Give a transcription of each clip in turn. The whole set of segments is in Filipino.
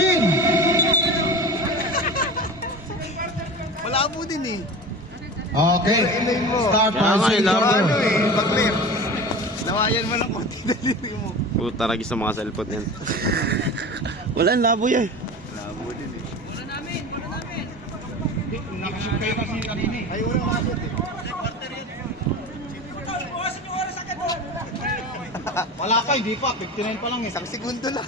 Machine. Malabo din eh. Okay. Start Kaya nga, passing labo. number. Pag-left. Nawayan mo lang konti daliri mo. Puta lagi sa mga cellphone yan. Wala, labo yan. Malabo din eh. Nakashoot kayo kasi kanina eh. Ay, walang nakashoot eh. Wala pa, hindi pa. 59 pa lang eh. Isang segundo lang.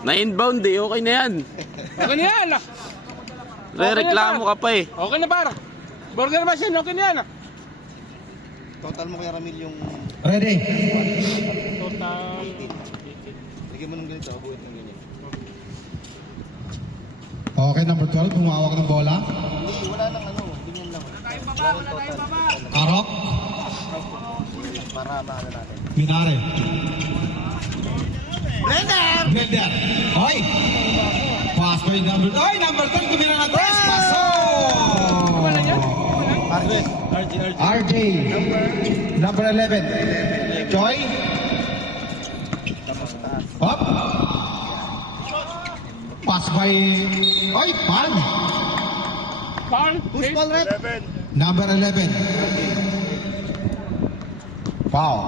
Na-inbound eh, okay na yan. Okay na yan. Re-reklamo ka pa eh. Okay na par. Burger Machine, okay na yan. Total mo kaya Ramil yung Ready. Total. 18. Lagyan mo ng ganito, buhat ng ganito. Okay, number 12. Bumawak ng bola. Hindi, wala nang ano. Ganyan lang. Wala tayong baba. Karok. Para maano natin. Minare. Blender! Blender. Hoy. Pass by number. Hoy, number 12. Tumira ng 3. Pasok. Wala yan? Argel. RJ. Number 11. Joy. Up. Pass by. Hoy, Pan. Par. Push ball rep. Number 11. Foul.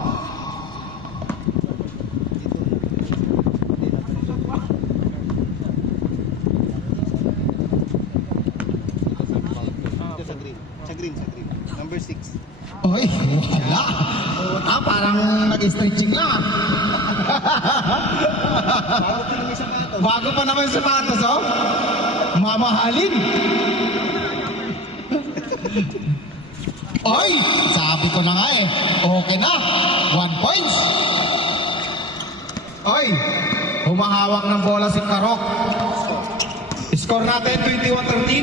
Ito sa green. Sa green. Number 6. Oy, wala. Parang nag-stretching lang. Bago pa naman sa kato. Bago pa naman sa sapatos, oh. Mamahalin. Oy, sabi ko na nga eh. Okay na. 1 points. Oy, humahawak ng bola si Karok. Score natin 21-13.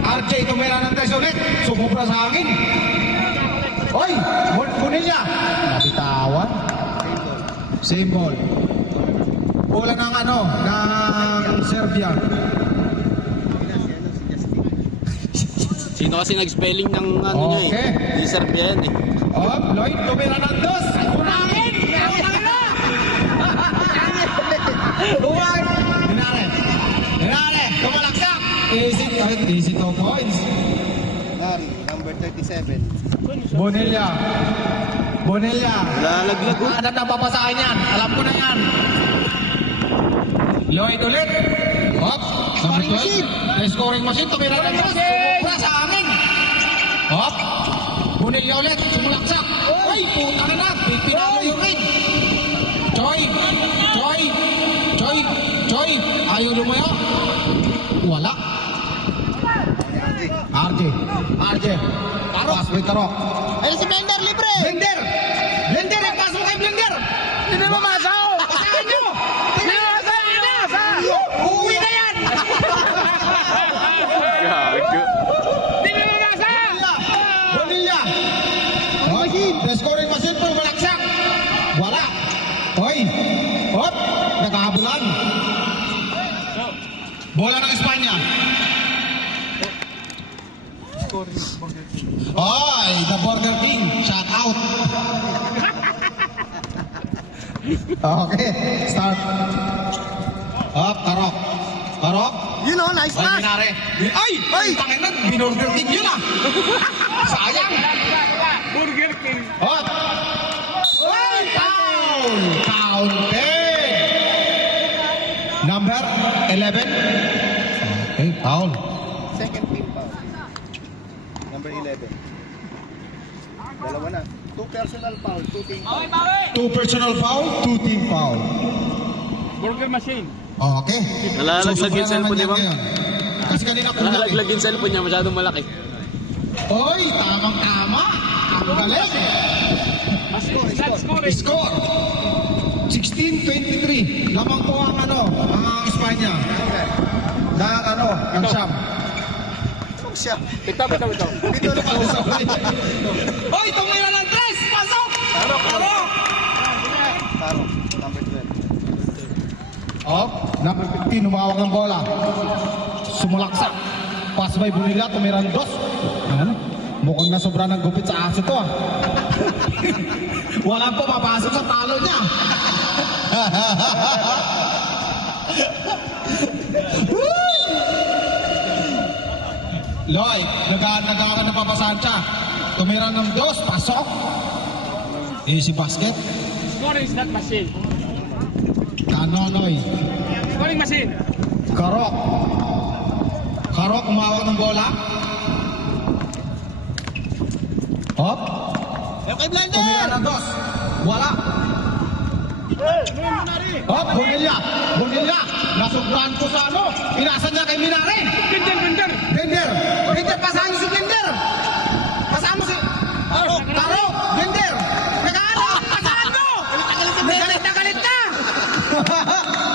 RJ tumira ng 3 ulit. Sumubra sa akin. Oy, kunin niya. Nabitawan. Same ball. Bola ng ano, ng Serbia. Sino kasi nag-spelling ng ano nyo Okay. eh? Yung Serbia yan eh. Oh, Lloyd, tumira ng 2. Kurangin! Huwag! Dinare! Tumalaksak! Easy 2 points. Nari, number 37. Bonilla. Lalaglag ko. Ano na papasahin yan? Alam ko na yan. Lloyd ulit. Hop. Number 12. Scoring machine. Tumira ng 2. Sumubra sa amin. Hop. Bonilla ulit. Sumulaksak. Uy, puta na na. Pinalo yung ring. Joy. Ayaw lumayo. Wala. RJ. Pass with Karok. Ayun si Blender, libre! Blender! Yung pasok kay Blender! Hindi mo masaw. Pasahan nyo! Hindi mo masaw. Uuwi na yan! Gago. Hindi mo masaw. Bonilla! The scoring machine po, malaksak! Wala! Hoy! Hop! Naghahabulan! Bola ng Espanya! Oy! The Burger King! Shout out! Okay, start. Up, Karok. Yun o, nice Ay, pass! Minare. Ay! Tangin na, Burger King yun ah! Sayang! Burger King. Up! Ay! Foul! Counted! Number 11. Okay, foul. Second team foul. Number 11. Dalawa na. 2 personal foul, 2 team foul. 2 personal foul, 2 team foul. Burger Machine. Okay. Nalalaglag yung Susubukan cellphone naman ni Bang. yan ngayon. Kasi kanina ko Nakalaglag yung cellphone niya, masyadong malaki. Oy, tamang-tama. Ang galing. Score. 16-23. Lamang po ang ang Espanya. Ang Sham. Anong siya? Ito. Dito na ako. Oy, tumira ng 3! Pasok! Karok! Taro, number 12. Oh, number 15, humawak ng bola. Sumulaksak. Pass by Bonilla, tumira ng 2. Ano? Mukhang nasobra ng gupit sa aso to ah. Walang po mapasok sa talo niya. Loy, napapasahan siya. Tumira ng dos, pasok. Easy basket. Scoring slot machine. Kanonoy. Scoring machine. Karok. Karok, umawag ng bola. Hop. Okay, blinder! Tumira ng dos. Wala. Hop, Bonilla. Bonilla. Nasugban ko sa ano. Pinasa niya kay Minare. Binder, binder. Bender. Bender, pasahan mo si Bender. Pasahan mo si... Karok. Karok. Bender. Nakaano. Pasahan mo. Galit na galit na.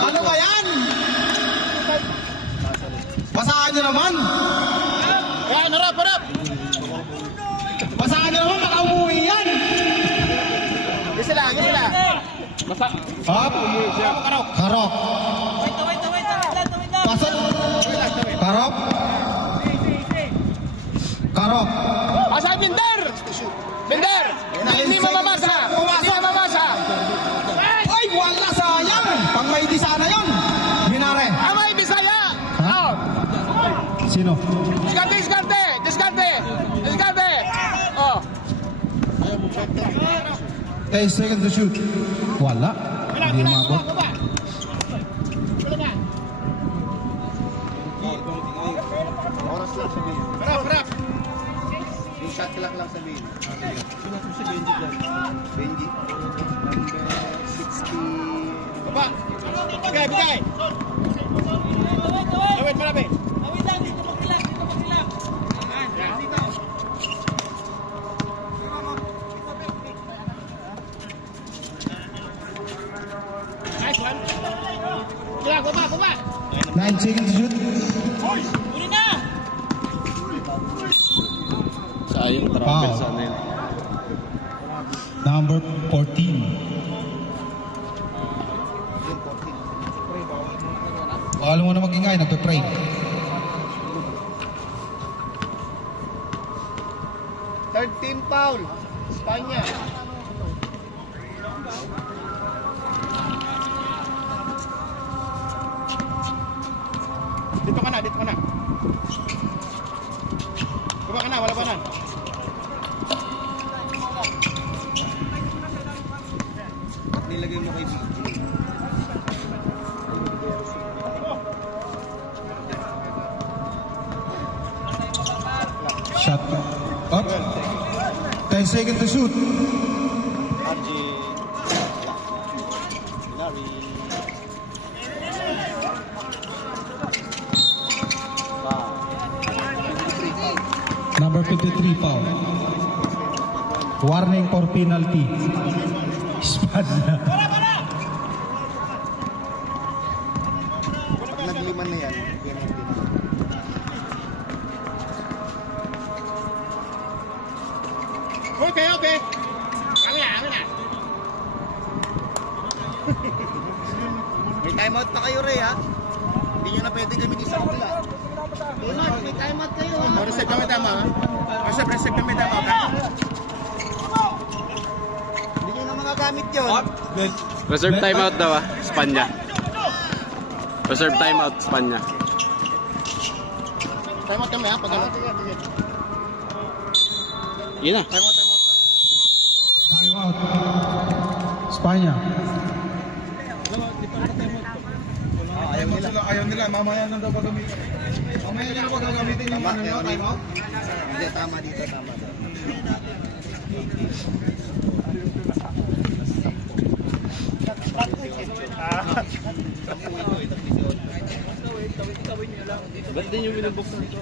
Ano ba yan? Pasahan niyo naman. Yan, harap, harap. Pasahan niyo naman, baka umuwi yan. Isa lang, isa lang. Basta. Hop. Karok. Karok. Pasok. Karok. Karok. Asa binder. Binder. Hindi mo mamasa. Hindi mo mamasa. Ay, wala, sayang. Pang may di sana yun. Minare. Amay Bisaya. Ha? Out. Sino? Diskarte, diskarte. Diskarte. Diskarte. Oh. 10 seconds to shoot. Wala. Hindi umabot. Oras lang sabihin. Harap, harap. Yung shot clock lang sabihin. Si Benji dyan. Benji. Number 60. Baba. Bigay, bigay. Lawit, marami. Nice one. Kuha, kuha, kuha. 9 seconds to shoot. Sayang, travel Foul. sa ano yun. Number 14. Yung 14. Baka mo na mag-ingay, nagpe-pray. Third team foul. Espanya. Dito ka na, dito ka na. Kuha ka na, wala pa na. Nilagay mo kay BJ. Shot. Up. 10 seconds to shoot. RJ. Larry. Number 53 foul. Warning for penalty. Espanya. Pag nagliman na yan, penalty na. Okay, okay. Kami na, kami na. May timeout na kayo, Ray, ha? Hindi nyo na pwede gamitin sa bola. May timeout kayo, ha? Reset kami tama, ha? Reset kami tama, ha? Hindi nyo na magagamit yun. Reserve timeout daw Espanya. Reserve timeout, Espanya. Timeout kami, ha? Pag ano? Yun na. Timeout, timeout. Time out. Espanya. Ayaw nila. Mamaya na daw gagamitin. Mamaya na daw gagamitin yung Tama, ano, time out. Hindi, tama dito, tama daw. Ba't din yung binubuksan ito?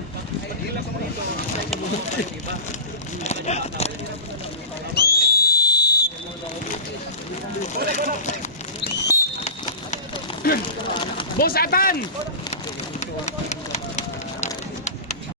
Boss Atan!